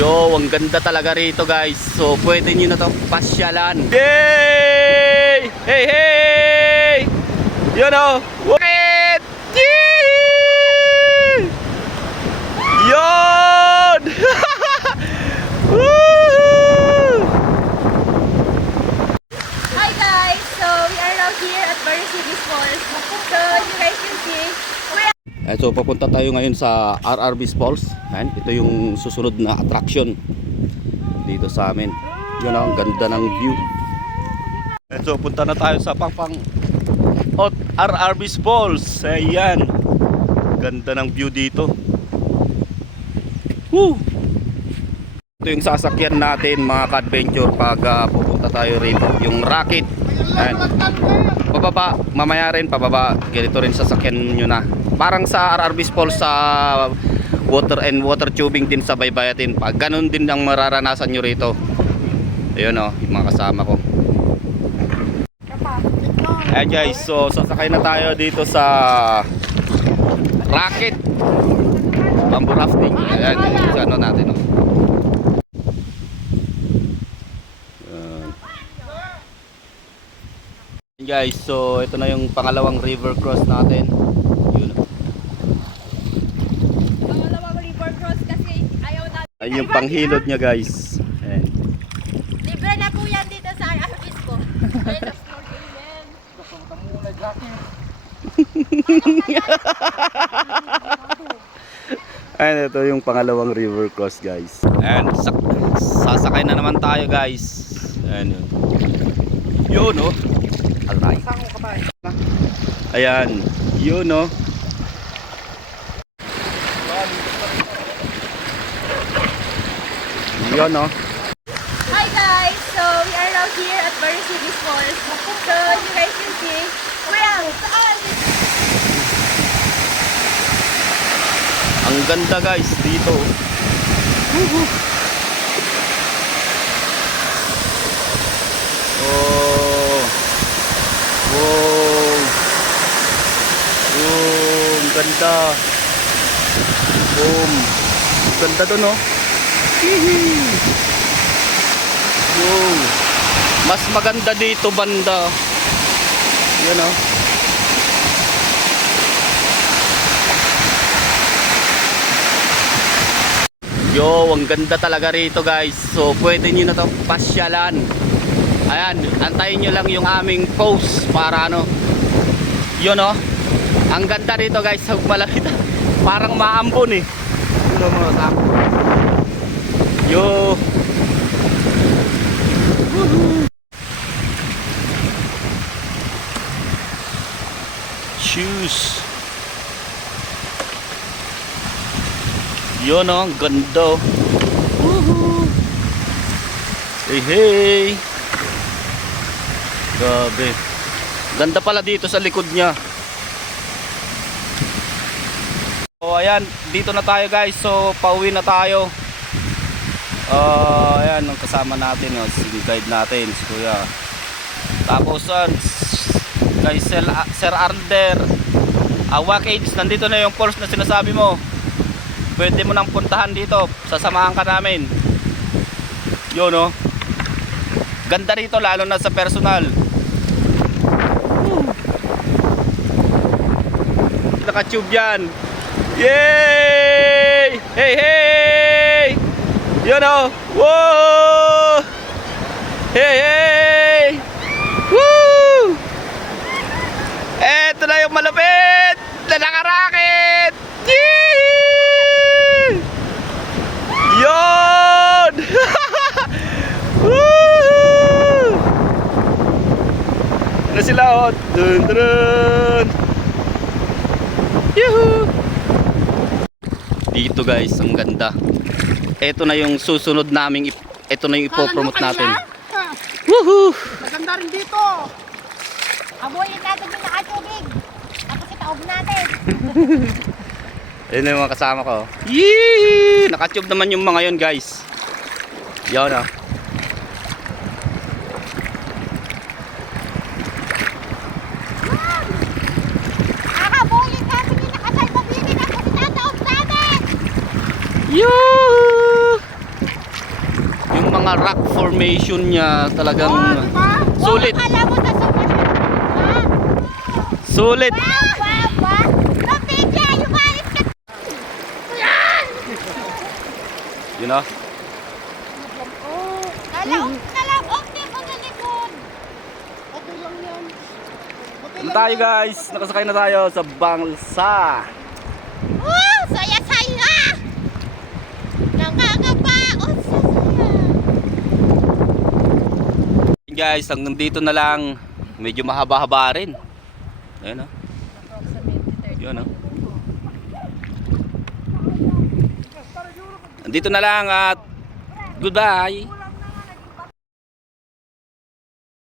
Yo, ang ganda talaga rito guys. So pwede nyo na to pasyalan. Yay! Hey, hey! Yun o! Wait! Yee! Yun! Hi guys! So we are now here at Barisibi Falls. So you guys can see, So papunta tayo ngayon sa RRB Falls. Ayan, ito yung susunod na attraction dito sa amin. Yun ang ganda ng view. So punta na tayo sa Pangpang at RRB Falls. Ayan, ganda ng view dito. Woo! Ito yung sasakyan natin mga ka-adventure pag pupunta tayo rito. Yung rocket. Ayan. Pababa, mamaya rin pababa. Ganito rin sasakyan nyo na. Parang sa RRB Falls sa water and water tubing din sa Baybayatin. Pag ganun din ang mararanasan nyo rito. Ayun o, yung mga kasama ko. Ayan guys, so sasakay na tayo dito sa rocket. Bamboo rafting. Ayan, sa ano natin o. Guys, so ito na yung pangalawang river cross natin. Yun. pangalawang river cross kasi ayaw na. Ayun yung panghilod niya guys. Ayan. Libre na po yan dito sa Arabis ko. Ayan, ito yung pangalawang river cross guys. Ayan, sasakay na naman tayo guys. Ayan yun. Yun o. Aray. Ayan, yun o. Yun o. Hi guys! So we are now here at Barisibi Falls. So you guys can see, saan? Ang ganda guys dito. Oh. Wow. Oh, ang ganda. Boom. Ang ganda doon oh. Wow. Mas maganda dito banda. Yan oh. Yo, ang ganda talaga rito guys. So pwede nyo na to pasyalan. Ayan, antayin nyo lang yung aming post para ano. Yun oh. Ang ganda rito guys. Huwag malapit. Parang maambon eh. Yun oh, mga sako. Yo. Shoes. Yun oh, ang ganda. Woohoo. Hey hey. Grabe. Ganda pala dito sa likod niya. So ayan, dito na tayo guys. So pauwi na tayo. Ayan, ang kasama natin oh, si guide natin, si Kuya. Tapos guys, Sir Arder Awakage, nandito na yung falls na sinasabi mo. Pwede mo nang puntahan dito. Sasamahan ka namin. Yun oh. Ganda rito lalo na sa personal. Naka-tube yan. Yay! Hey hey! Yun oh. Whoa! Hey hey! Woo! Eto na yung malapit na nakarakit! Yee! Yun! Woo! Na sila oh. Dun dun! Yuhu! Dito guys, ang ganda. Ito na yung susunod naming ito na yung ipopromote natin. Woohoo! Maganda rin dito. Abuyin natin yung nakatubig. Tapos itaob natin. Ayun na yung mga kasama ko. Yee! Nakatube naman yung mga yon guys. Yan ah. Abuyin natin yung nakasalbabili. Tapos itataob natin. Yoo! pagkaka-rock formation niya talagang sulit. Akala mo sa super siya. Sulit. Wow. Look, DJ, you got it. Yan! You know? Okay po sa likod. Okay lang yan. Ano tayo guys? Nakasakay na tayo sa bangsa. Wow, saya-saya. Nakakabaon sa saya. Guys, hanggang dito na lang. Medyo mahaba-haba rin. Ayun o. Yun o. Dito na lang at goodbye.